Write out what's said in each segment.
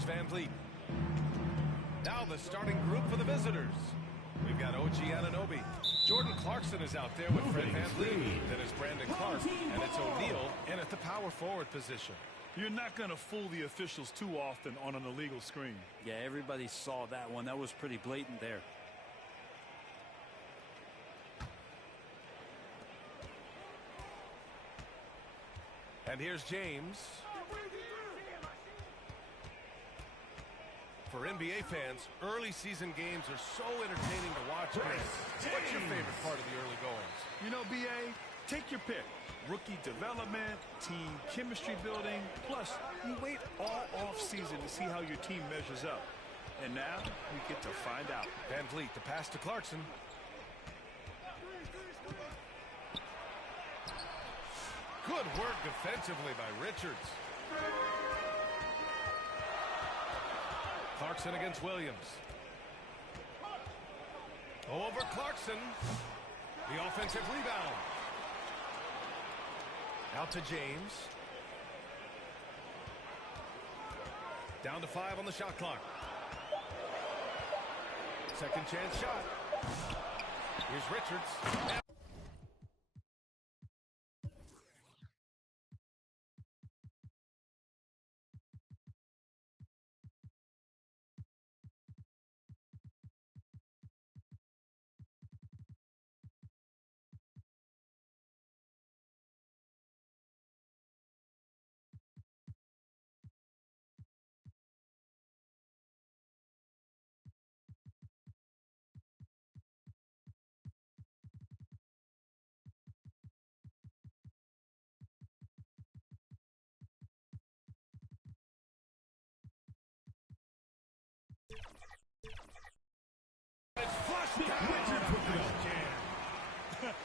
Here's Van Vliet. Now the starting group for the visitors. We've got OG Anunoby. Jordan Clarkson is out there with Fred Van Vliet. Then it's Brandon Clark, and it's O'Neal in at the power forward position. You're not going to fool the officials too often on an illegal screen. Yeah, everybody saw that one. That was pretty blatant there. And here's James. For NBA fans, early season games are so entertaining to watch. What's your favorite part of the early goings? You know, BA, take your pick. Rookie development, team chemistry building, plus you wait all off season to see how your team measures up. And now we get to find out. Van Vliet, the pass to Clarkson. Good work defensively by Richards. Clarkson against Williams. Over Clarkson. The offensive rebound. Out to James. Down to 5 on the shot clock. Second chance shot. Here's Richards.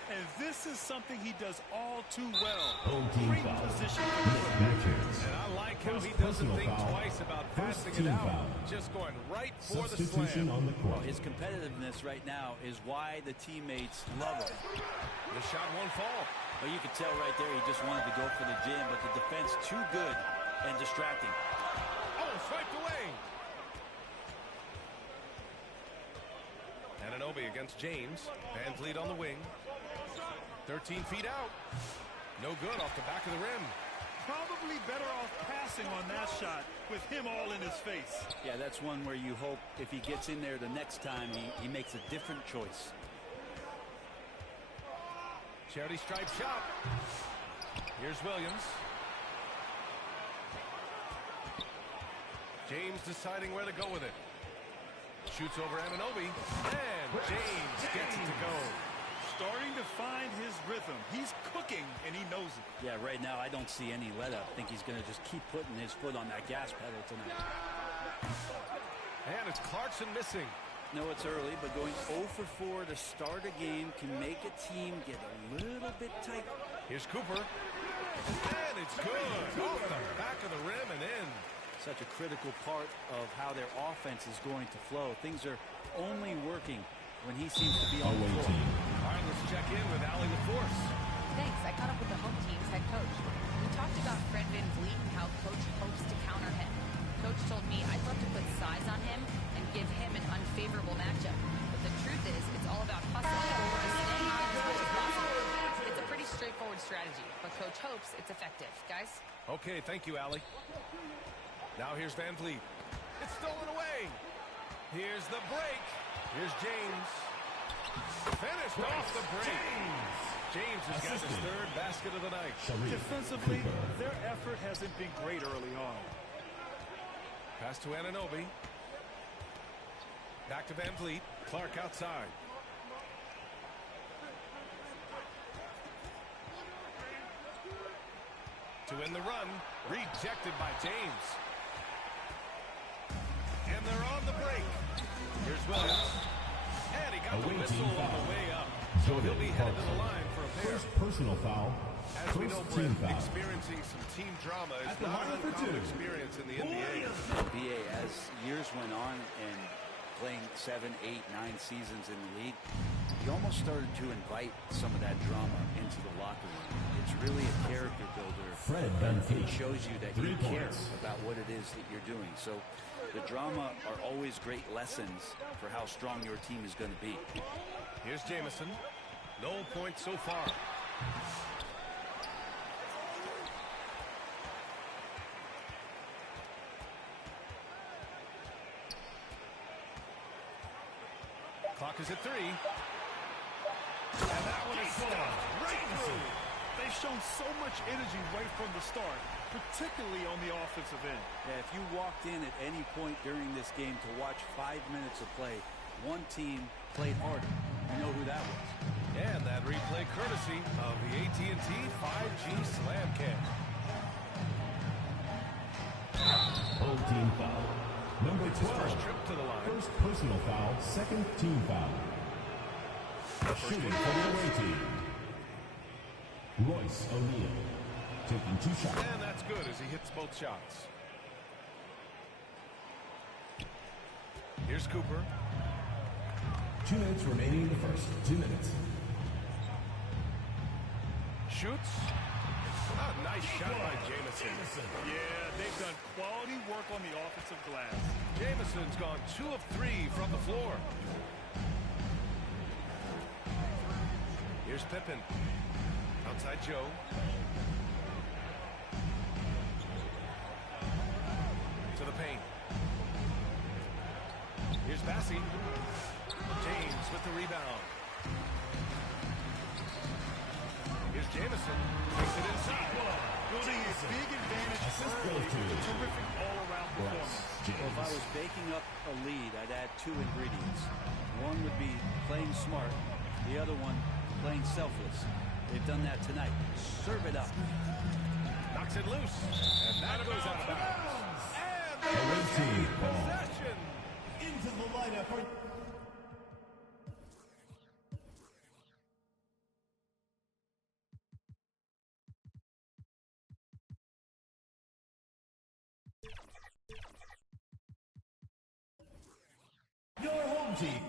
And this is something he does all too well. Great position. And I like how he doesn't think twice about passing it out. Just going right for the slam. On the court. Well, his competitiveness right now is why the teammates love him. The shot won't fall. Well, you could tell right there he just wanted to go for the jam, but the defense too good and distracting. Oh, swiped away. Anunoby against James. Van Vliet on the wing. 13 feet out. No good off the back of the rim. Probably better off passing on that shot with him all in his face. Yeah, that's one where you hope if he gets in there the next time, he makes a different choice. Charity stripe shot. Here's Williams. James deciding where to go with it. Shoots over Anunoby. And James gets it to go. Starting to find his rhythm. He's cooking, and he knows it. Yeah, right now I don't see any let-up. I think he's going to just keep putting his foot on that gas pedal tonight. And it's Clarkson missing. No, it's early, but going 0 for 4 to start a game can make a team get a little bit tight. Here's Cooper. And it's good. Off the back of the rim and in. Such a critical part of how their offense is going to flow. Things are only working when he seems to be on the floor. All right, let's check in with Allie LaForce. Thanks. I caught up with the home team's head coach. We talked about Fred Van Vliet and how Coach hopes to counter him. Coach told me I'd love to put size on him and give him an unfavorable matchup. But the truth is, it's all about hustling and staying on as much as possible. It's a pretty straightforward strategy, but Coach hopes it's effective. Guys? Okay, thank you, Allie. Now here's Van Vliet. It's stolen away. Here's the break. Here's James. Finished off the break. James has got his third basket of the night. Defensively, their effort hasn't been great early on. Pass to Anunoby. Back to Van Vliet. Clark outside. To win the run. Rejected by James. And they're on the break. Here's Williams. And he got the whistle on the way up. So he'll be headed to the line for a pair. First personal foul. As we know, Brett, experiencing some team drama is not an uncommon experience in the NBA. BA, as years went on and playing 7, 8, 9 seasons in the league, he almost started to invite some of that drama into the locker room. It's really a character builder Fred It VanVleet. shows you that 3 you care points. about what it is that you're doing. So the drama are always great lessons for how strong your team is going to be. Here's Jamison. No points so far. Clock is at 3. And that one is stopped right through. They've shown so much energy right from the start, particularly on the offensive end. Yeah, if you walked in at any point during this game to watch 5 minutes of play, one team played harder. You know who that was. And that replay courtesy of the AT&T 5G Slam Cam. Whole team foul. Number It's his 12. first trip to the line. First personal foul, second team foul. Shooting for the away team. Royce O'Neal taking 2 shots. And that's good as he hits both shots. Here's Cooper. 2 minutes remaining in the first. 2 minutes. Shoots. A nice shot by Jamison. Yeah, they've done quality work on the offensive glass. Jamison's gone 2 of 3 from the floor. Here's Pippen. Outside Joe. To the paint. Here's Bassey. James with the rebound. Here's Jamison. Takes it inside. Building a big advantage Assist early goes to with a terrific all-around performance. Well, if I was baking up a lead, I'd add 2 ingredients. One would be playing smart. The other one, playing selfless. They've done that tonight. Serve it up. Knocks it loose. And that goes out of bounds. And Away team ball. possession. Into the lineup for your home team.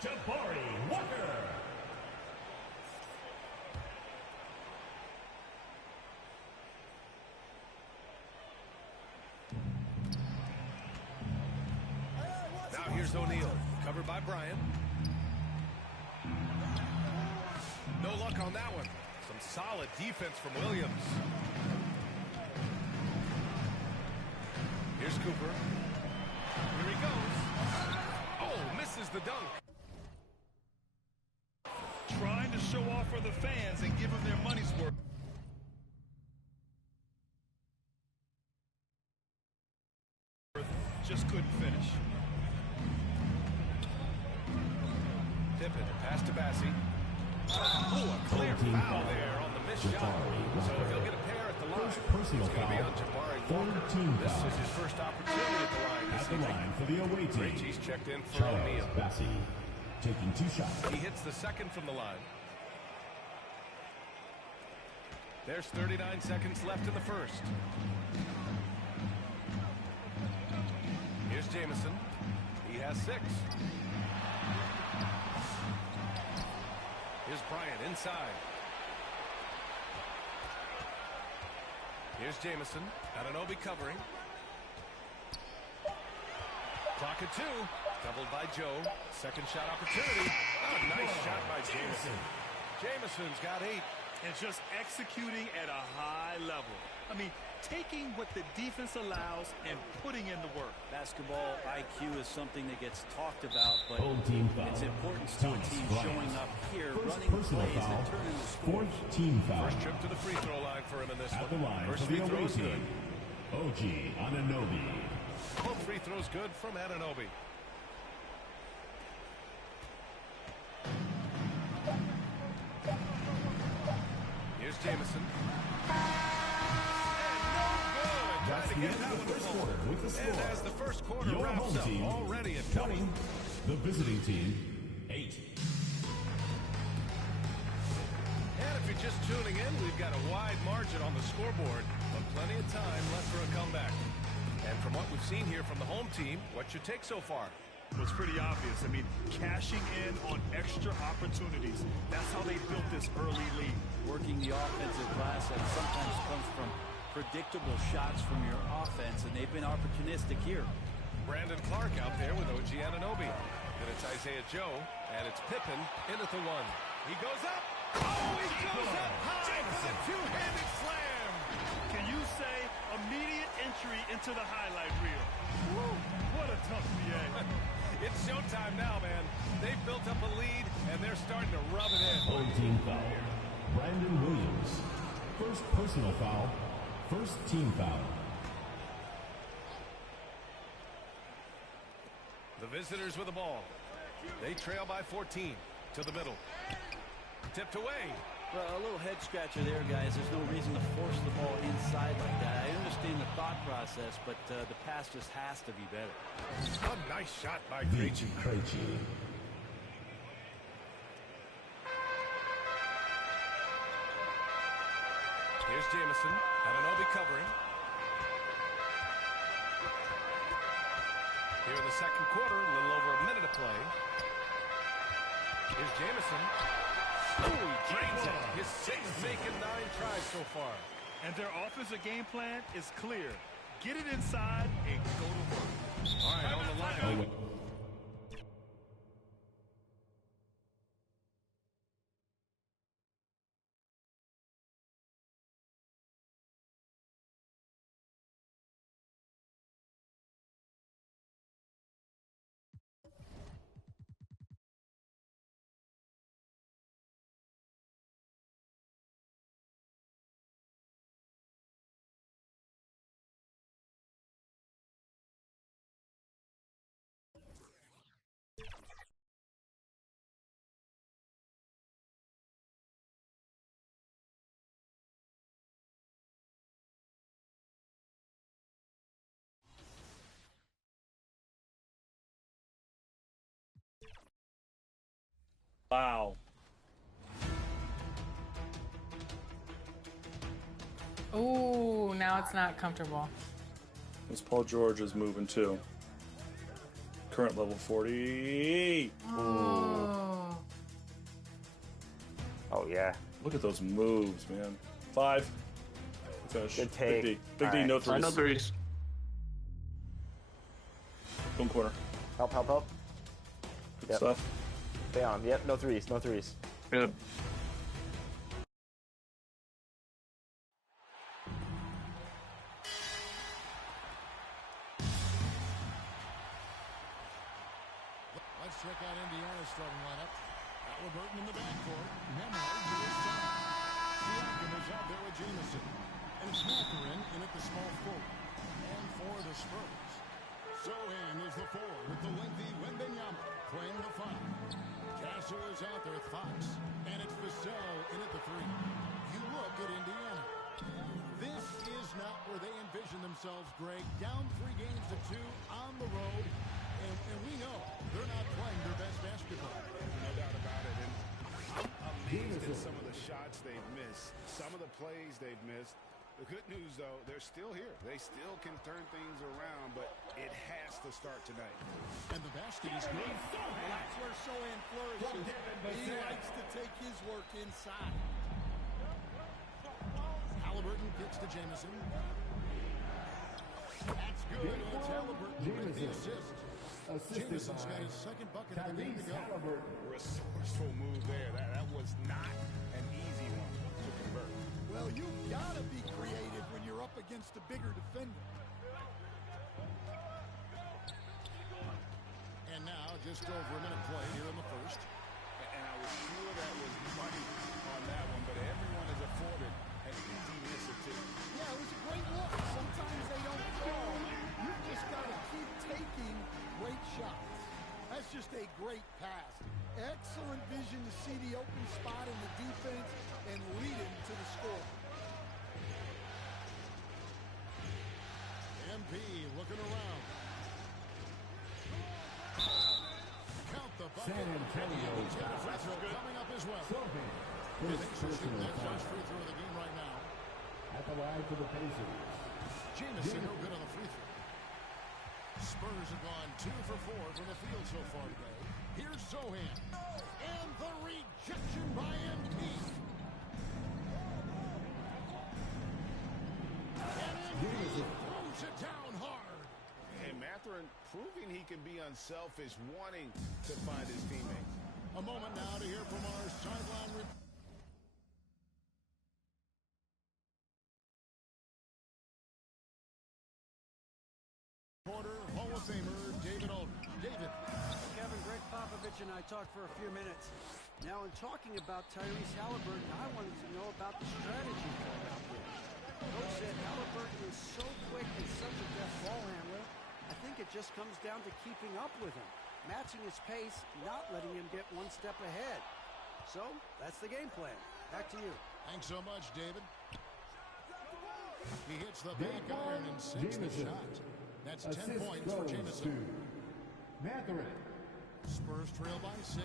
Jabari Walker. Now here's O'Neal. Covered by Bryant. No luck on that one. Some solid defense from Williams. Here's Cooper. Here he goes. Oh, misses the dunk. Trying to show off for the fans and give them their money's worth. Just couldn't finish. Pippen, pass to Bassey. Oh, a clear Team foul foul. there on the missed shot. Jabari So Walker. he'll get a pair at the line. First personal It's going to be foul. on Jabari Third Walker. team This foul. is his first opportunity at the line this At the evening. line for the away team, Krejci's checked in for Charles O'Neal. Bassey, taking 2 shots. He hits the second from the line. There's 39 seconds left in the first. Here's Jamison. He has 6. Here's Bryant inside. Here's Jamison. Anunoby covering. Clock at 2. Doubled by Joe. Second shot opportunity. Oh, nice shot by Jamison. Jamison's got 8. And just executing at a high level. I mean, taking what the defense allows and putting in the work. Basketball IQ is something that gets talked about, but Home team foul. its importance to a Thomas team Bryant. showing up here, First running personal plays foul. that turn into scores. Fourth team foul. First trip to the free throw line for him in this At the one. line First for the free throw away is good. team, OG Anunoby. Both free throws good from Anunoby. Here's Jamison. That's the end of the first quarter with the And score. as the first quarter Your wraps home up, team already at 20, 20. the visiting team 8. And if you're just tuning in, we've got a wide margin on the scoreboard, but plenty of time left for a comeback. And from what we've seen here from the home team, what's your take so far? It was pretty obvious. I mean, cashing in on extra opportunities. That's how they built this early lead. Working the offensive glass that sometimes comes from predictable shots from your offense, and they've been opportunistic here. Brandon Clark out there with OG Anunoby. Then it's Isaiah Joe, and it's Pippen in at the 1. He goes up. Oh, he goes up high for the two-handed slam. Can you say immediate entry into the highlight reel? Woo, what a tough PA. It's showtime now, man. They've built up a lead, and they're starting to rub it in. Home team foul. Brandon Williams. First personal foul. First team foul. The visitors with the ball. They trail by 14 to the middle. Tipped away. Well, a little head scratcher there, guys. There's no reason to force the ball inside like that. I understand the thought process, but the pass just has to be better. A nice shot by V.J. Krejci. Krejci. Here's Jamison. Anunoby covering. Here in the second quarter, a little over a minute to play. Here's Jamison. Oh, he drains it. His 6th making 9 tries so far. And their offensive game plan is clear. Get it inside and go to work. All right, on the line. Away. Wow. Ooh, now it's not comfortable. This Paul George is moving too. Current level 40. Oh. Oh, yeah. Look at those moves, man. 5. Finish. Good take. Big D. Big All D, right. no threes. No threes. Boom corner. Help, help, help. Good Yep. stuff. Stay on. Yep, no threes, no threes. Good. Let's check out Indiana's starting lineup. Halliburton in the backcourt. Nembhard to his center. Siakam is out there with Jamison. And Mathurin in at the small forward. And for the Spurs, Sohan is the 4 with the lengthy Wembanyama playing the 5. Castle is out there with Fox. And it's Vassell in at the 3. You look at Indiana. This about where they envision themselves, Greg. Down 3 games to 2 on the road. And we know they're not playing their best basketball. No doubt about it. And I'm amazed at some of the shots they've missed, some of the plays they've missed. The good news, though, they're still here. They still can turn things around, but it has to start tonight. And the basket is good. Well, that's where Sochan flourishes. He likes to take his work inside. Halliburton gets to Jamison. That's good. It's Halliburton with the assist. Jamison's got his second bucket of the game to go. Resourceful move there. That was not an easy one to convert. Well, you've got to be creative when you're up against a bigger defender. And now, just over a minute play here in the first. And I was sure that was money on that one, but everyone is afforded an easy miss or two. Yeah, it was a great look. Sometimes they don't fall. You just got to keep taking great shots. That's just a great pass. Excellent vision to see the open spot in the defense and lead him to the score. MP looking around. Count the bucket. San Antonio. He's got a free throw coming up as well. First Thanks for shooting personal that first foul. free throw of the game right now. At the line for the Pacers. Jamison no good on the free throw. Spurs have gone 2 for 4 from the field so far today. Here's Sochan. And the rejection by MP. And MP throws it down hard. And Mathurin proving he can be unselfish, wanting to find his teammates. A moment now to hear from our sideline reporter. Hall of Famer David Aldridge. David. Kevin, Greg Popovich and I talked for a few minutes. Now, in talking about Tyrese Halliburton, I wanted to know about the strategy for out there. Coach said Halliburton is so quick and such a deft ball handler. I think it just comes down to keeping up with him, matching his pace, not letting him get one step ahead. So, that's the game plan. Back to you. Thanks so much, David. He hits the back iron and sinks the shot. That's 10 points for Jamison. Mathurin. Spurs trail by 6.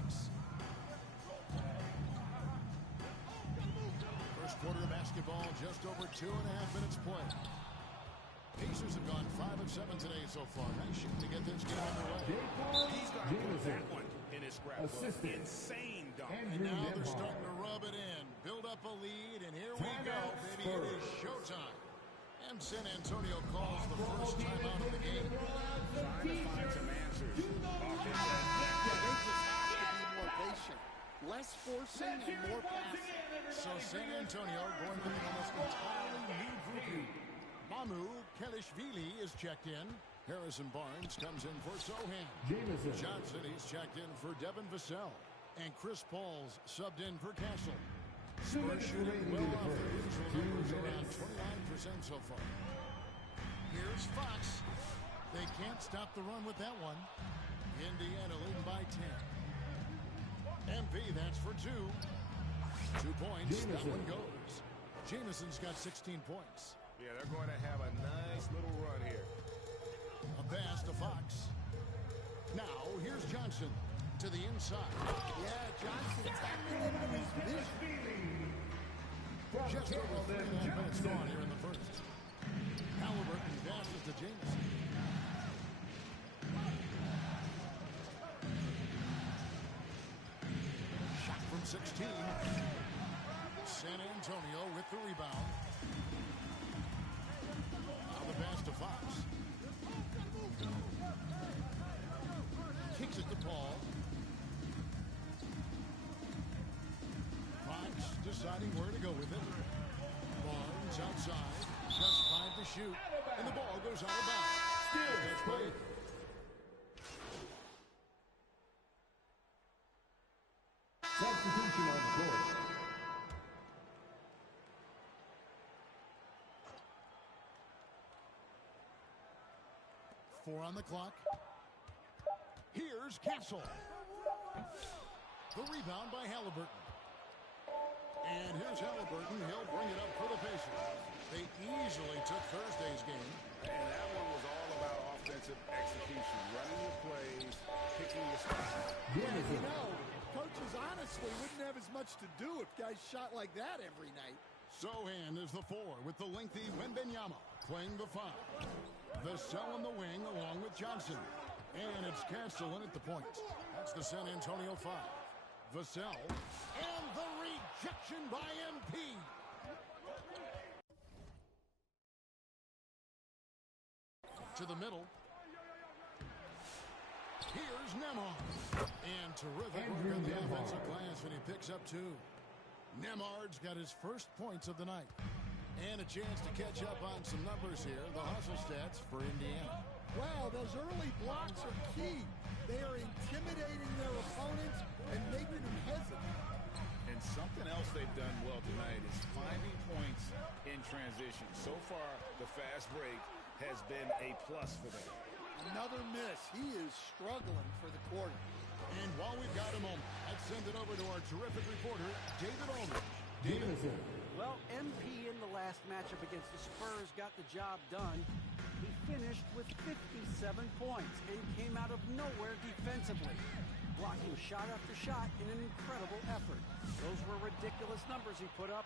First quarter of basketball, just over 2.5 minutes play. Pacers have gone 5 of 7 today so far. Nice shooting to get this game underway. He's got to put that one in his scrapbook. Insane dunk. And now they're starting to rub it in. Build up a lead, and here we go, baby. It is showtime. And San Antonio calls the first timeout of the game. Trying to find some answers. They just have to be more patient. Less forcing and more passing. So San Antonio going with an almost entirely new grouping. Mamu Kelishvili is checked in. Harrison Barnes comes in for Sochan. Johnson, he's checked in for Devin Vassell. And Chris Paul's subbed in for Castle. Spurs shooting well off their usual numbers, around 29% so far. Here's Fox. They can't stop the run with that one. Indiana leading by 10. MP, that's for 2. 2 points. That one goes. Jamison's got 16 points. Yeah, they're going to have a nice little run here. A pass to Fox. Now, here's Johnson to the inside. Yeah, Johnson tapping into his vision. Just over 3.5 minutes gone here in the first. Halliburton passes to Jamison. Shot from 16. San Antonio with the rebound. Now the pass to Fox. Kicks it to Paul. Fox deciding where to go with it. Barnes outside. Just 5 to shoot. And the ball goes out of bounds. That's played. Substitution on the court. 4 on the clock. Here's Castle. The rebound by Halliburton. And here's Halliburton. He'll bring it up for the Pacers. They easily took Thursday's game. And that one was all about offensive execution, running your plays, picking your spots. Yeah, you know, coaches honestly wouldn't have as much to do if guys shot like that every night. Sohan is the 4 with the lengthy Wembanyama playing the 5. Vassell in the wing along with Johnson. And it's Castellan at the point. That's the San Antonio 5. Vassell. And the rejection by MP. To the middle. Here's Nembhard. And terrific work on the offensive glass, and he picks up 2. Nembhard's got his first points of the night. And a chance to catch up on some numbers here. The hustle stats for Indiana. Wow, those early blocks are key. They are intimidating their opponents and making them hesitant. And something else they've done well tonight is finding points in transition. So far, the fast break has been a plus for them. Another miss. He is struggling for the quarter. And while we've got a moment, let's send it over to our terrific reporter, David Aldridge. David. Well, MP in the last matchup against the Spurs got the job done. He finished with 57 points and came out of nowhere defensively, blocking shot after shot in an incredible effort. Those were ridiculous numbers he put up.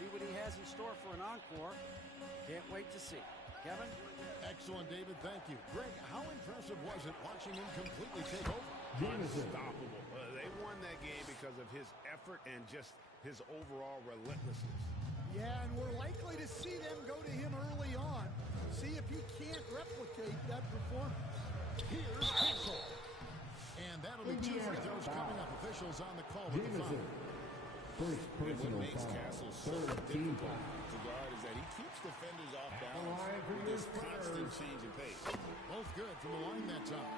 See what he has in store for an encore. Can't wait to see. Kevin? Excellent, David. Thank you. Greg, how impressive was it watching him completely take over? Unstoppable. They won that game because of his effort and just his overall relentlessness. Yeah, and we're likely to see them go to him early on. See if he can't replicate that performance. Here's Castle. And that'll be 2 free throws coming up. Officials on the call with the foul. First personal What makes foul. Castle so difficult to guard is that he keeps defenders off balance with this constant change in pace. Both good from the line that time.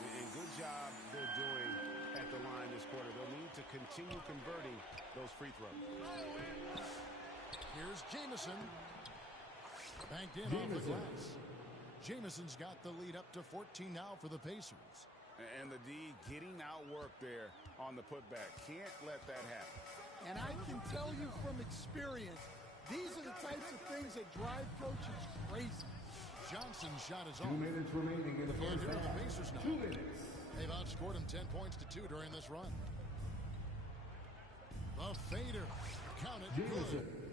And good job they're doing at the line this quarter. They'll need to continue converting those free throws. Here's Jamison. Banked in off the glass. Jamison's got the lead up to 14 now for the Pacers. And the D getting outworked there on the putback. Can't let that happen. And I can tell you from experience, these are the types of things that drive coaches crazy. Johnson's shot is off. 2 minutes remaining in the And first here are the half. Pacers now. 2 minutes. They've outscored him 10 points to 2 during this run. The fader. Count it. Jamison. Good.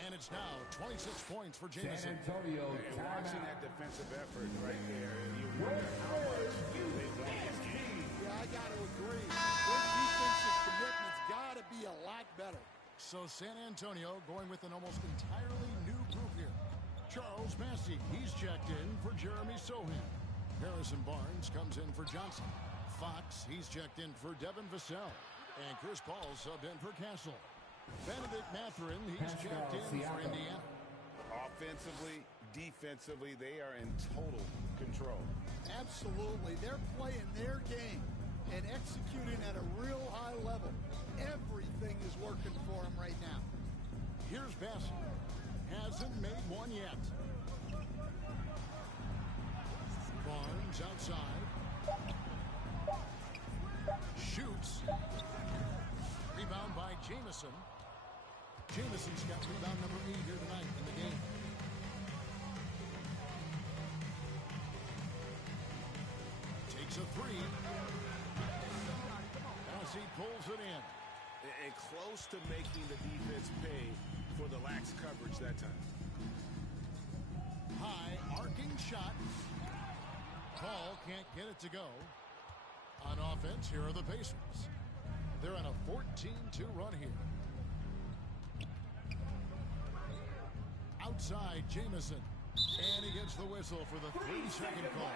And it's now 26 points for San Jamison. Antonio And watching timeout. that defensive effort right there, you wonder how much they won this game. Yeah, I got to agree. Their defensive commitment's got to be a lot better. So San Antonio going with an almost entirely new group here. Charles Massey, he's checked in for Jeremy Sohan. Harrison Barnes comes in for Johnson. Fox, he's checked in for Devin Vassell. And Chris Paul subbed in for Castle. Benedict Mathurin, he's checked in for Indiana. Offensively, defensively, they are in total control. Absolutely. They're playing their game and executing at a real high level. Everything is working for them right now. Here's Bassett. Hasn't made one yet. Barnes outside. Shoots. Rebound by Jamison. Jamison's got rebound number 8 here tonight in the game. Takes a 3. As he pulls it in. And close to making the defense pay for the lax coverage that time. High arcing shot. Paul can't get it to go. On offense, here are the Pacers. They're on a 14-2 run here. Outside, Jamison. And he gets the whistle for the 3-second call.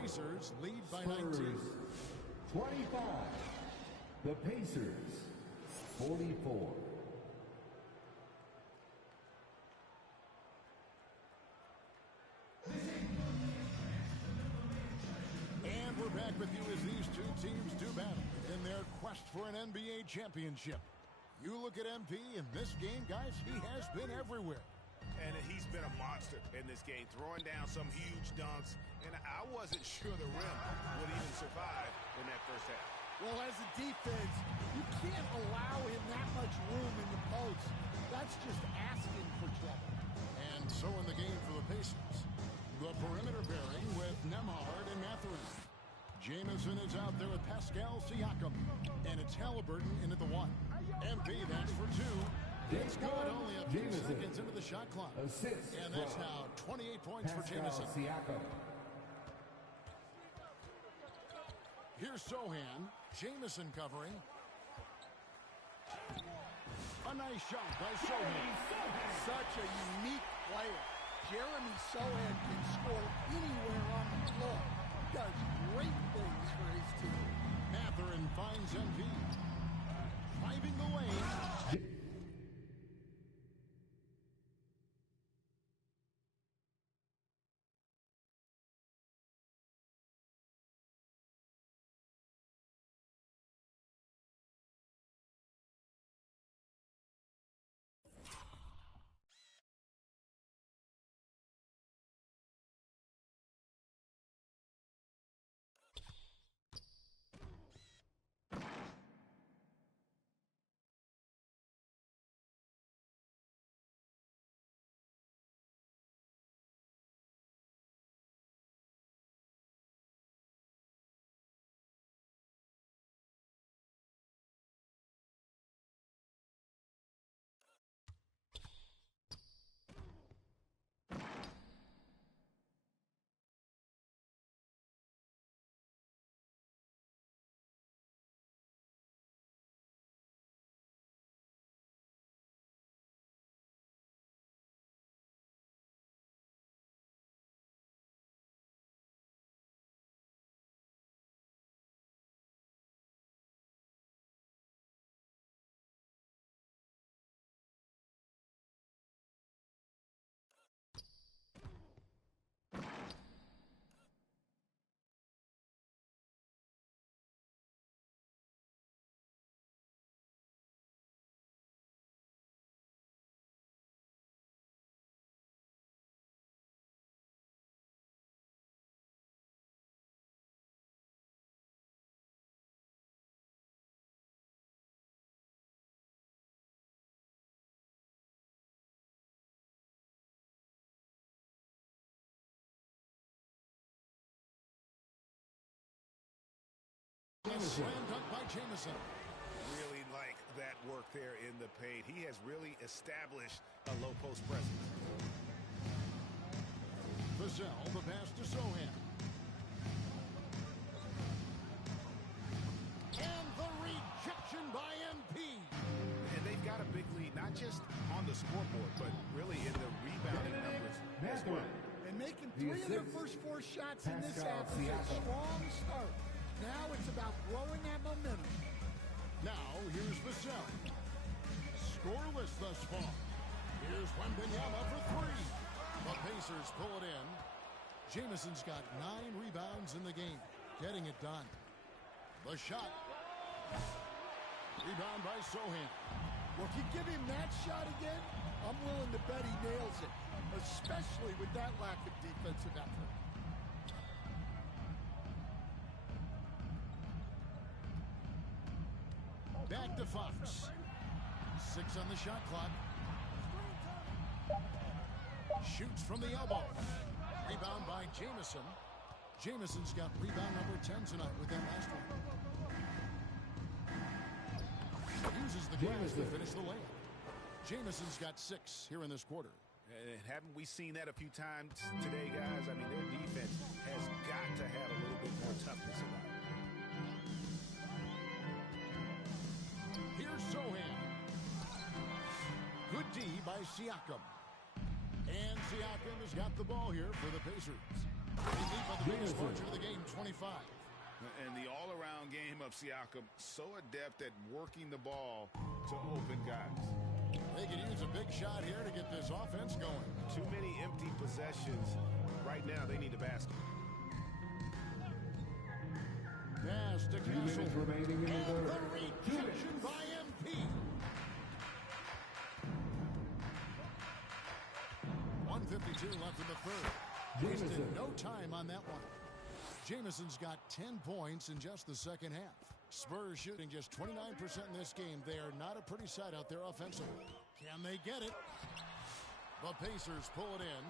Pacers lead by 19. 25. The Pacers 44. And we're back with you as these two teams do battle in their quest for an NBA championship. You look at MP in this game, guys, he has been everywhere. And he's been a monster in this game, throwing down some huge dunks. And I wasn't sure the rim would even survive in that first half. Well, as a defense, you can't allow him that much room in the post. That's just asking for trouble. And so in the game for the Pacers, the perimeter pairing with Nembhard and Mathurin. Jamison is out there with Pascal Siakam. And it's Halliburton in at the 1. MP, that's for 2. It's good, only a few seconds into the shot clock. And that's now 28 points for Jamison. Here's Sohan. Jamison covering. A nice shot by Sohan. Such a unique player. Jeremy Sohan can score anywhere on the floor. Does great things for his team. Mathurin finds MP. Driving the lane. A slam dunk by Jamison. Really like that work there in the paint. He has really established a low post presence. Vassell, the pass to Sohan. And the rejection by MP. And they've got a big lead, not just on the scoreboard, but really in the rebounding numbers as well. And making 3 of their first 4 shots in this half is a strong start. Now it's about growing that momentum. Now here's Vassell. Scoreless thus far. Here's Wembanyama for 3. The Pacers pull it in. Jamison's got 9 rebounds in the game. Getting it done. The shot. Rebound by Sohan. Well, if you give him that shot again, I'm willing to bet he nails it, especially with that lack of defensive effort. Back to Fox. 6 on the shot clock. Shoots from the elbow. Rebound by Jamison. Jamison's got rebound number 10 tonight with that last one. Uses the glass to finish the layup. Jamison's got 6 here in this quarter. And haven't we seen that a few times today, guys? I mean, their defense has got to have a little bit more toughness about it. Here's Sohan. Good D by Siakam. And Siakam has got the ball here for the Pacers. They lead by the biggest margin of the game, 25. And the all-around game of Siakam, so adept at working the ball to open guys. They could use a big shot here to get this offense going. Too many empty possessions. Right now, they need a basket. Pass to Castle. And the rejection by MP. 2 left in the third. Wasted no time on that one. Jamison's got 10 points in just the second half. Spurs shooting just 29% in this game. They are not a pretty sight out there offensively. Can they get it? The Pacers pull it in.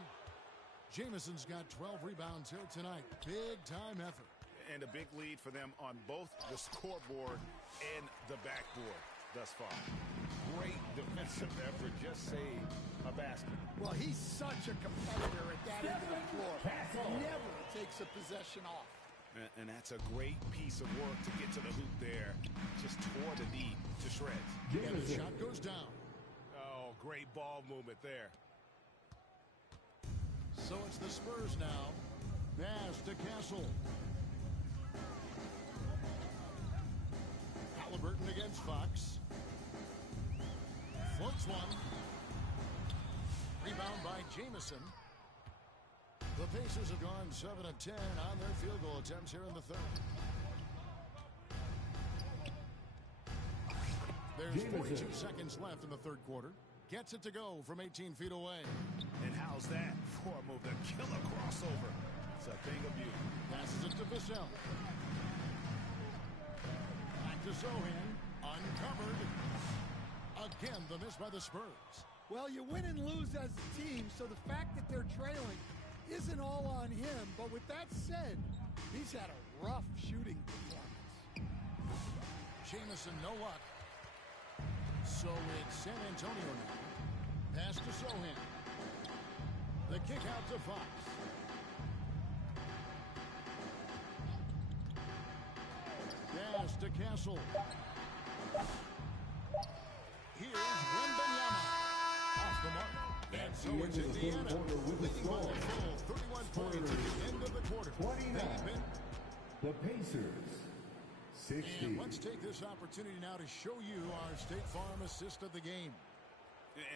Jamison's got 12 rebounds here tonight. Big time effort. And a big lead for them on both the scoreboard and the backboard thus far. Great defensive effort. Just saved a basket. Well, he's such a competitor at that end of the floor. Never takes a possession off. And that's a great piece of work to get to the hoop there. Just tore the D to shreds. And the shot goes down. Oh, great ball movement there. So it's the Spurs now. Pass to Castle. Halliburton against Fox. Floats one. Rebound by Jamison. The Pacers have gone 7 of 10 on their field goal attempts here in the third. There's 42 seconds left in the third quarter. Gets it to go from 18 feet away. And how's that for a move? The killer crossover. It's a thing of beauty. Passes it to Vassell. Back to Sohan. Uncovered. Again, the miss by the Spurs. Well, you win and lose as a team, so the fact that they're trailing isn't all on him. But with that said, he's had a rough shooting performance. Jamison, no luck. So it's San Antonio now. Pass to Sohan. The kick out to Fox. Pass to Castle. Here's Wembanyama. Off the mark. And so it's Indiana leading by a full 31 points at the end of the quarter. 29. The Pacers. 60. And let's take this opportunity now to show you our State Farm assist of the game.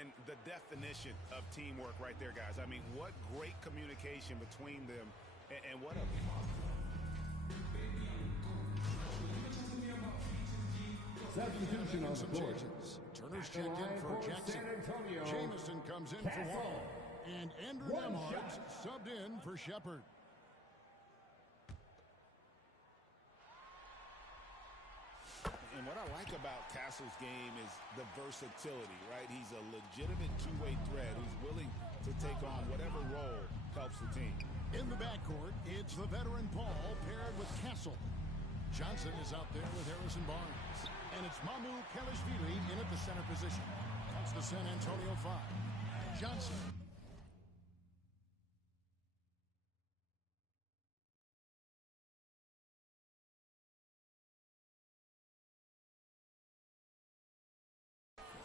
And the definition of teamwork right there, guys. I mean, what great communication between them, and what a... Substitution on the court. Turner's checked in for Jackson. Jamison comes in for Wall. And Andrew Nembhard subbed in for Shepard. And what I like about Castle's game is the versatility, right? He's a legitimate two-way threat who's willing to take on whatever role helps the team. In the backcourt, it's the veteran Paul paired with Castle. Johnson is out there with Harrison Barnes. And it's Mamu Kelishvili in at the center position. That's the San Antonio 5. Johnson.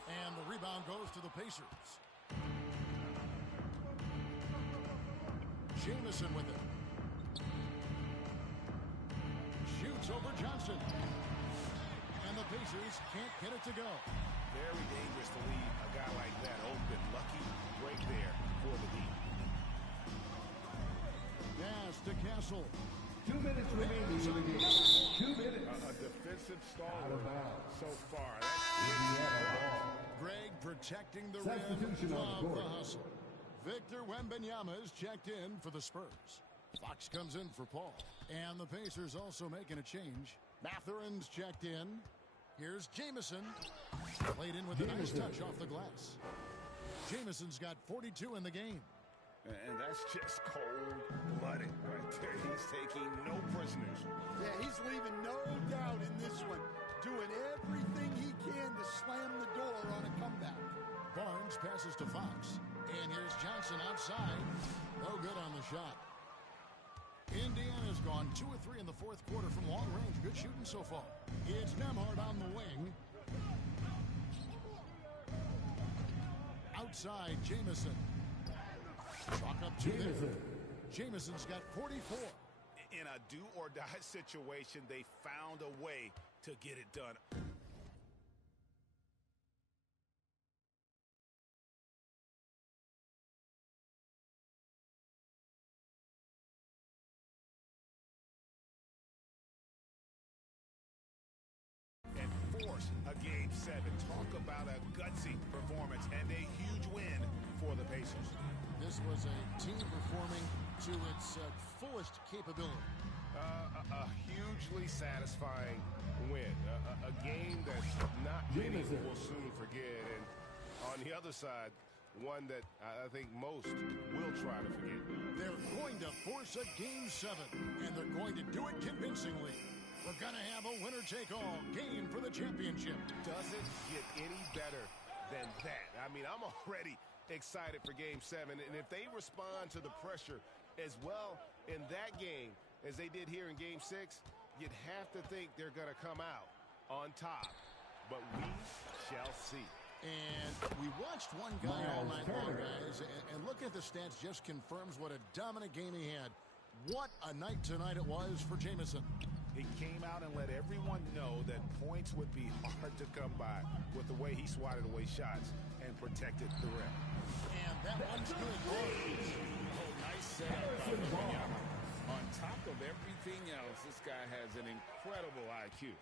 And the rebound goes to the Pacers. Jamison with it. Shoots over Johnson. And the Pacers can't get it to go. Very dangerous to leave a guy like that open. Lucky break there for the deep. Pass to Castle. 2 minutes remaining in the game. 2 minutes. A defensive stalwart so far. Greg protecting the Substitution rim on of the court. the hustle. Victor Wembanyama is checked in for the Spurs. Fox comes in for Paul. And the Pacers also making a change. Matherin's checked in. Here's Jamison. Played in with a nice touch off the glass. Jamison's got 42 in the game. And that's just cold-blooded right there. He's taking no prisoners. Yeah, he's leaving no doubt in this one. Doing everything he can to slam the door on a comeback. Barnes passes to Fox. And here's Johnson outside. No good on the shot. Indiana's gone 2 of 3 in the fourth quarter from long range. Good shooting so far. It's Nembhard on the wing. Outside, Jamison. Chalk up 2 there. Jamison's got 44. In a do-or-die situation, they found a way to get it done. And force a Game 7. Talk about a gutsy performance and a huge win for the Pacers. This was a team performing to its fullest capability. A hugely satisfying win. A game that not many will soon forget. And on the other side, one that I think most will try to forget. They're going to force a Game 7, and they're going to do it convincingly. We're going to have a winner-take-all game for the championship. Doesn't get any better than that. I mean, I'm already excited for Game 7, and if they respond to the pressure as well in that game as they did here in Game 6, you'd have to think they're going to come out on top. But we shall see. And we watched one guy all night long, guys, and looking at the stats just confirms what a dominant game he had. What a night tonight it was for Jamison. He came out and let everyone know that points would be hard to come by with the way he swatted away shots and protected the rim. And that one's good. Oh, nice setup by Wembanyama. On top of everything else, this guy has an incredible IQ.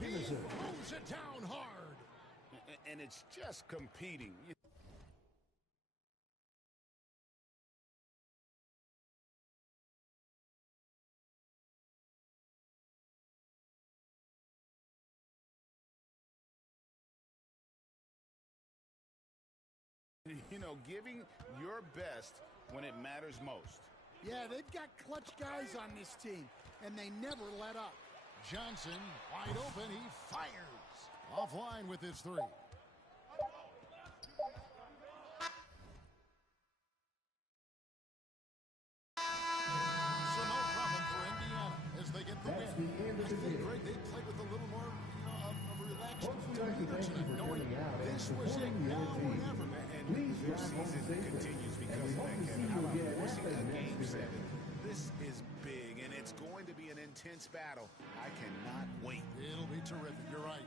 Moves it down hard. And it's just competing. You know, giving your best when it matters most. Yeah, they've got clutch guys on this team, and they never let up. Johnson, wide open, he fires. Offline with his three. So no problem for Indiana as they get the win. I think, Greg, they played with a little more, of a relaxed demeanor tonight, knowing this was it now or never. And their season continues because of that, Kevin. How about forcing a Game 7? This is big, and it's going to be an intense battle. I cannot wait. It'll be terrific. You're right.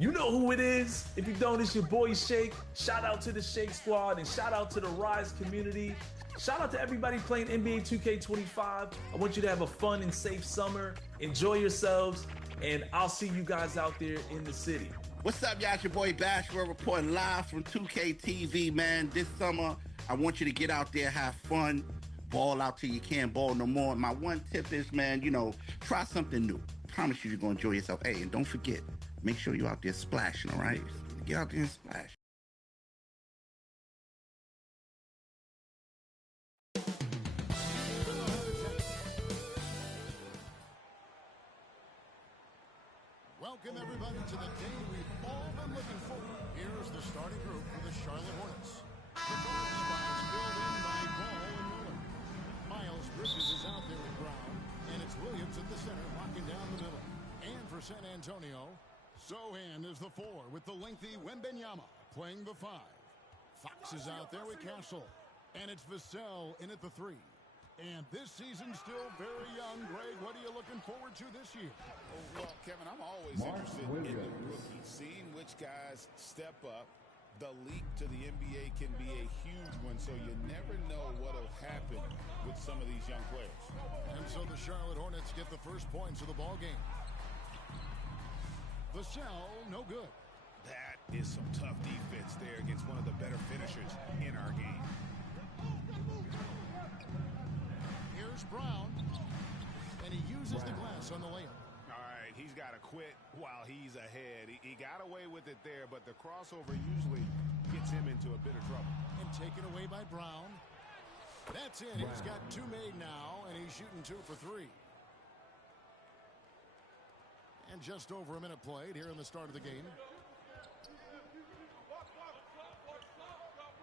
You know who it is. If you don't, it's your boy Shake. Shout out to the Shake Squad and shout out to the Rise community. Shout out to everybody playing NBA 2K25. I want you to have a fun and safe summer. Enjoy yourselves, and I'll see you guys out there in the city. What's up, y'all? It's your boy Bashford reporting live from 2K TV, man. This summer, I want you to get out there, have fun, ball out till you can't ball no more. My one tip is, man, try something new. Promise you, you're going to enjoy yourself. Hey, and don't forget, make sure you're out there splashing, all right? Get out there and splash. Welcome, everybody, to the day we've all been looking for. Here's the starting group for the Charlotte Hornets. The guard spots filled in by Ball and Miller. Miles Bridges is out there with Brown, and it's Williams at the center, locking down the middle. And for San Antonio, Sohan is the 4 with the lengthy Wembanyama playing the 5. Fox is out there with Castle, and it's Vassell in at the 3. And this season's still very young. Greg, what are you looking forward to this year? Well, Kevin, I'm always interested in the rookies, seeing which guys step up. The leap to the NBA can be a huge one, so you never know what will happen with some of these young players. And so the Charlotte Hornets get the first points of the ball game. Vassell, no good. That is some tough defense there against one of the better finishers in our game. Here's Brown, and he uses the glass on the layup. All right, he's got to quit while he's ahead. He got away with it there, but the crossover usually gets him into a bit of trouble. And taken away by Brown. That's it. He's got 2 made now, and he's shooting 2 for 3. And just over a minute played here in the start of the game.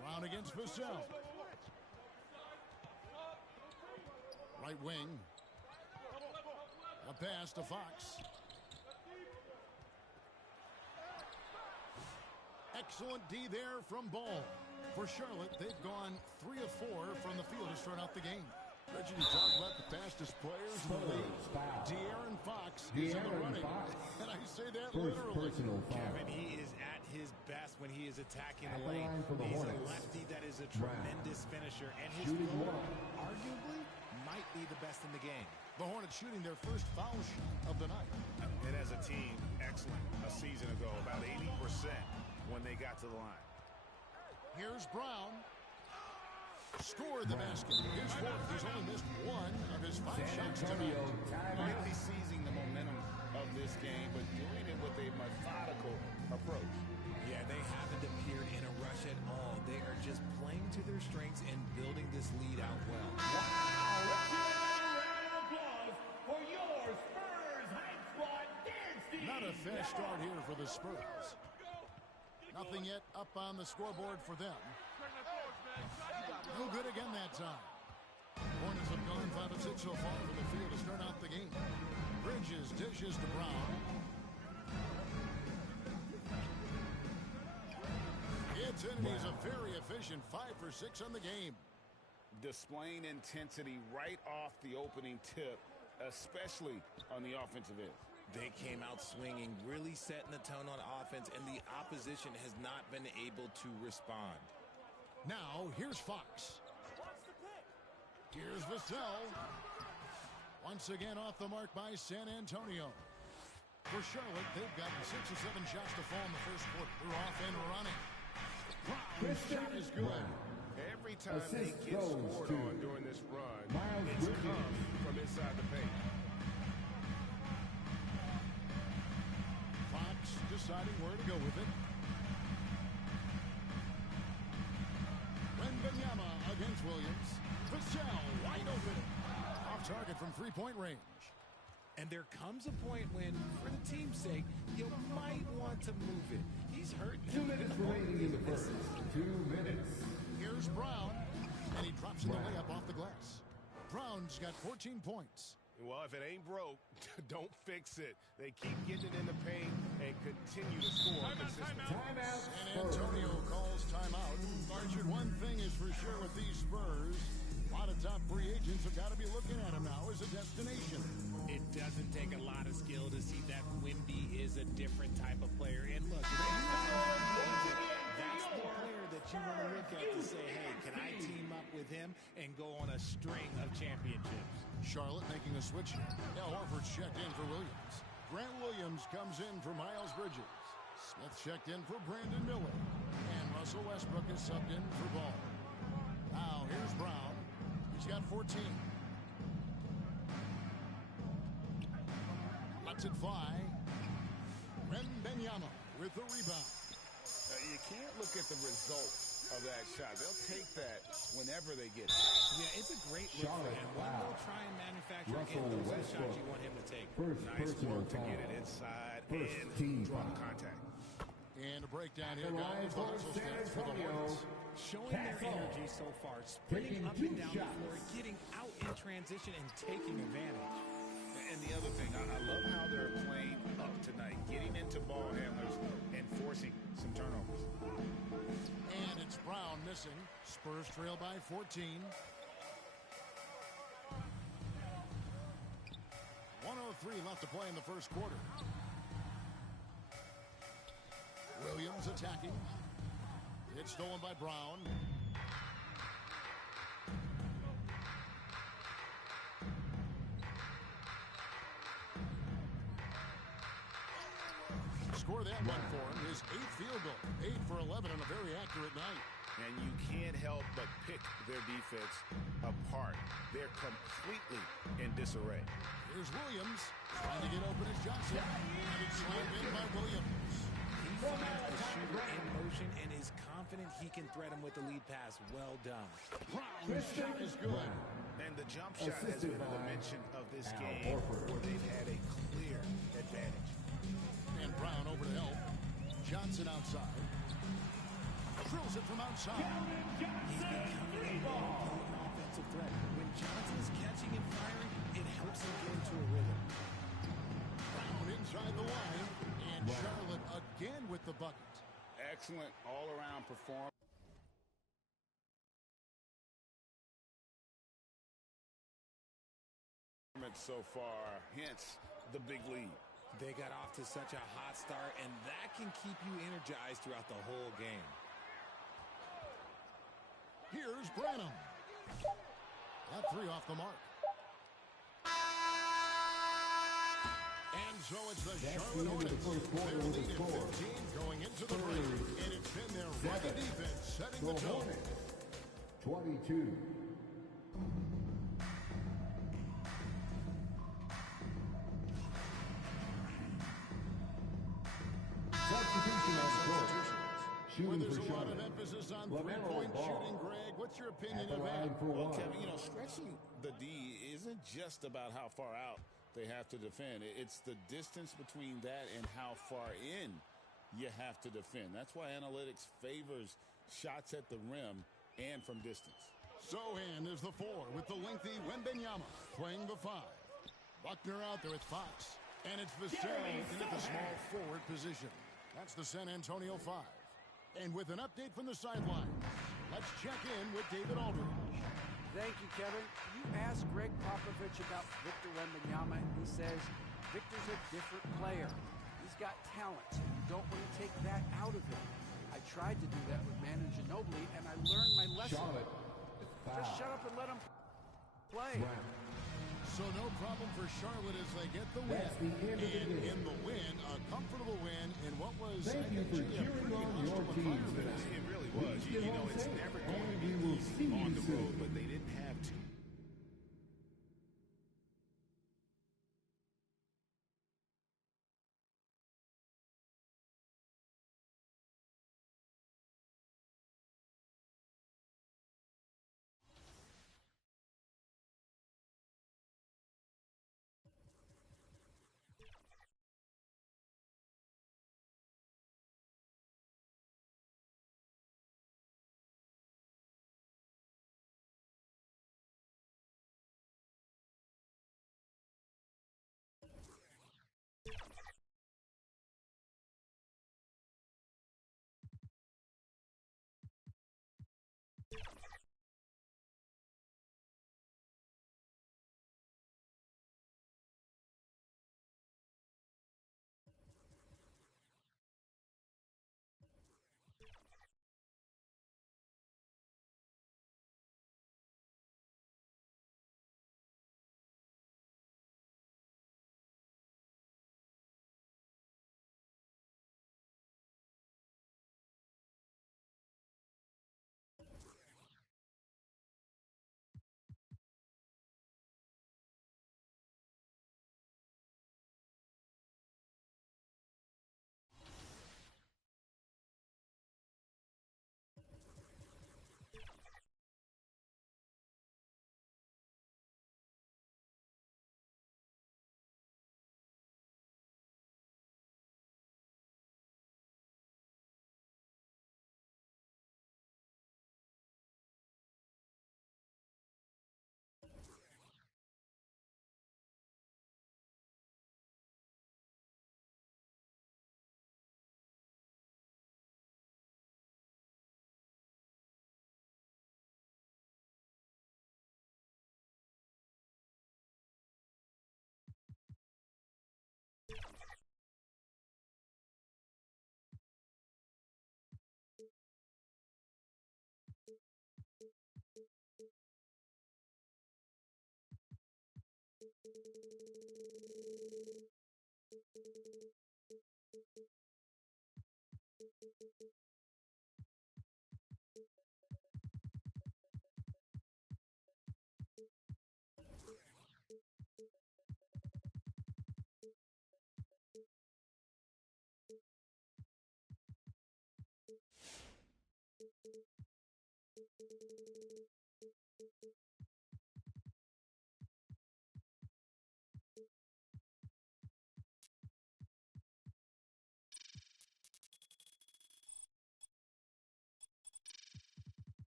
Brown against Vassell. Right wing. A pass to Fox. Excellent D there from Ball. For Charlotte, they've gone 3 of 4 from the field to start out the game. Reggie, you talk about the fastest players in the league. De'Aaron Fox is in the running. And I say that literally. Kevin, he is at his best when he is attacking the lane. He's a lefty that is a tremendous finisher. And his floater, arguably, might be the best in the game. The Hornets shooting their first foul shot of the night. And as a team, excellent. A season ago, about 80% when they got to the line. Here's Brown. Scored the basket. His fourth. He's only missed 1 of his 5 shots tonight. Really seizing the momentum of this game, but doing it with a methodical approach. Yeah, they haven't appeared in a rush at all. They are just playing to their strengths and building this lead out well. Wow! Let's give a round of applause for your Spurs Hype Squad dance team. Not a fast start here for the Spurs. Nothing yet up on the scoreboard for them. No good again that time. Hornets have gone 5 of 6 so far from the field to start out the game. Bridges dishes to Brown. It's in, and he's a very efficient 5 for 6 on the game. Displaying intensity right off the opening tip, especially on the offensive end. They came out swinging, really setting the tone on offense, and the opposition has not been able to respond. Now, here's Fox. Here's Vassell. Once again off the mark by San Antonio. For Charlotte, they've gotten 6 or 7 shots to fall in the first quarter. They're off and running. Brown's shot is good. Every time they get scored on during this run, it's come from inside the paint. Fox deciding where to go with it. Wembanyama against Williams. Vassell wide open. Off target from 3-point range. And there comes a point when, for the team's sake, you might want to move it. He's hurt. 2 minutes remaining in the first. 2 minutes. Here's Brown, and he drops in the layup off the glass. Brown's got 14 points. Well, if it ain't broke, don't fix it. They keep getting it in the paint and continue to score consistently. San Antonio calls timeout. Archard, one thing is for sure with these Spurs, a lot of top free agents have got to be looking at them now as a destination. It doesn't take a lot of of skill to see that Wemby is a different type of player. And look, if you that's the player that you want to look at to say, hey, can I team up with him and go on a string of championships? Charlotte making a switch here. Al Horford's checked in for Williams. Grant Williams comes in for Miles Bridges. Smith checked in for Brandon Miller. And Russell Westbrook is subbed in for Ball. Now here's Brown. He's got 14. Lets it fly. Wembanyama with the rebound. You can't look at the results of that shot. They'll take that whenever they get it. Yeah, it's a great look for him. One they'll try and manufacture again. Those are the shots you want him to take. Nice work to get it inside and draw the contact. And a breakdown here, guys. The hustle stands for the Hornets. Showing their energy so far, sprinting up and down the floor, getting out in transition and taking advantage. And the other thing, I love how they're playing up tonight, getting into ball handlers and forcing some turnovers. And it's Brown missing. Spurs trail by 14. 1:03 left to play in the first quarter. Williams attacking. It's stolen by Brown. Score that one for him. His 8th field goal. 8 for 11 on a very accurate night. And you can't help but pick their defense apart. They're completely in disarray. Here's Williams trying to get open as Johnson. And it's slammed in by Williams. He finds the shooter in motion and is confident he can thread him with the lead pass. Well done. Brown's shot is good. And the jump shot has been a dimension of this game where they've had a clear advantage. And Brown over to help. Johnson outside. Drills it from outside. He's becoming a more offensive threat. When Johnson is catching and firing, it helps him get into a rhythm. Brown inside the line. And Charlotte again with the bucket. Excellent all-around performance. So far, hence the big lead. They got off to such a hot start, and that can keep you energized throughout the whole game. Here's Branham. That 3 off the mark. And so it's the Charlotte Hornets. They're leading 15 going into the break. And it's been their rugged defense setting the tone. 22. Well, there's a lot of emphasis on three-point shooting, Greg. What's your opinion of that? Well, Kevin, stretching the D isn't just about how far out they have to defend. It's the distance between that and how far in you have to defend. That's why analytics favors shots at the rim and from distance. Sohan is the 4 with the lengthy Wembanyama playing the 5. Buckner out there with Fox. And it's Vassell in at the small forward position. That's the San Antonio 5. And with an update from the sideline, let's check in with David Aldridge. Thank you, Kevin. You asked Greg Popovich about Victor Wembanyama, and he says Victor's a different player. He's got talent, so you don't want to take that out of him. I tried to do that with Manu Ginobili, and I learned my lesson. Just shut up and let him play. So no problem for Charlotte as they get the win. And in the win, a comfortable win in what was Thank you for cheering on your team today. It really was. It's never going to be easy on the road, but they didn't have to.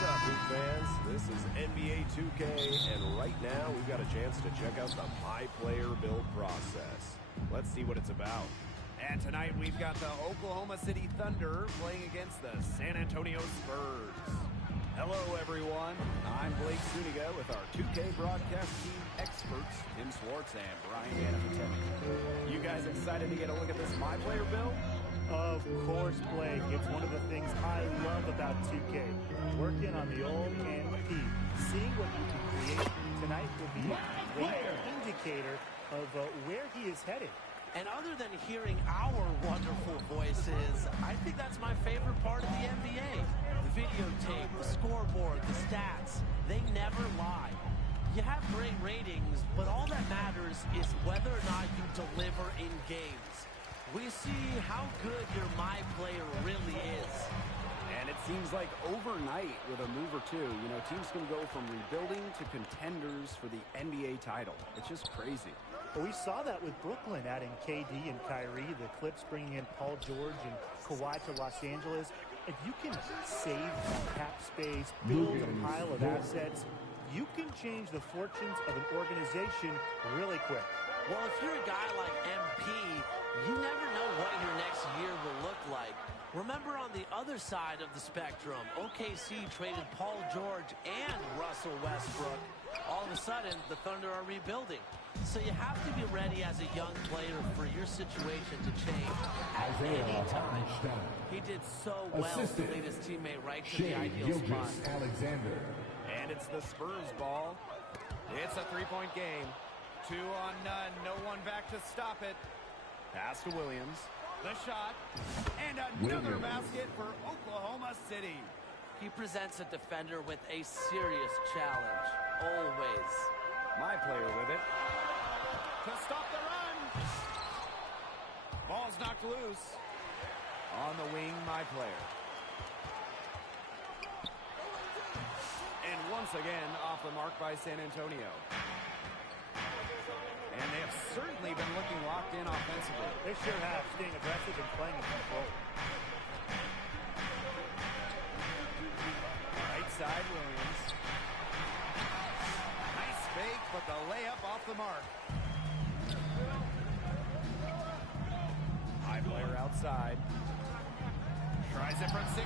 What's up, Hoop fans? This is NBA 2K, and right now we've got a chance to check out the My Player build process. Let's see what it's about. And tonight we've got the Oklahoma City Thunder playing against the San Antonio Spurs. Hello, everyone. I'm Blake Suniga with our 2K broadcast team experts, Tim Swartz and Brian Anafatemi. You guys excited to get a look at this My Player build? Of course, Blake. It's one of the things I love about 2K. Working on the old MP. Seeing what you can create tonight will be a great indicator of where he is headed. And other than hearing our wonderful voices, I think that's my favorite part of the NBA. The videotape, the scoreboard, the stats, they never lie. You have great ratings, but all that matters is whether or not you deliver in games. We see how good your My Player really is. And it seems like overnight with a move or two, you know, teams can go from rebuilding to contenders for the NBA title. It's just crazy. Well, we saw that with Brooklyn adding KD and Kyrie, the Clips bringing in Paul George and Kawhi to Los Angeles. If you can save cap space, build a pile of assets, you can change the fortunes of an organization really quick. Well, if you're a guy like MP, you never know what your next year will look like. Remember, on the other side of the spectrum, OKC traded Paul George and Russell Westbrook. All of a sudden, the Thunder are rebuilding. So you have to be ready as a young player for your situation to change at any time. He did so well to lead his teammate right to the ideal spot. Alexander. And it's the Spurs ball. It's a three-point game. 2 on none. No one back to stop it. Pass to Williams. The shot. And another basket for Oklahoma City. He presents a defender with a serious challenge. Always. My Player with it. To stop the run. Ball's knocked loose. On the wing, My Player. And once again, off the mark by San Antonio. And they have certainly been looking locked in offensively. They sure have, staying aggressive and playing in control. Right side, Williams. Nice fake, but the layup off the mark. High Player outside. Tries it from 16.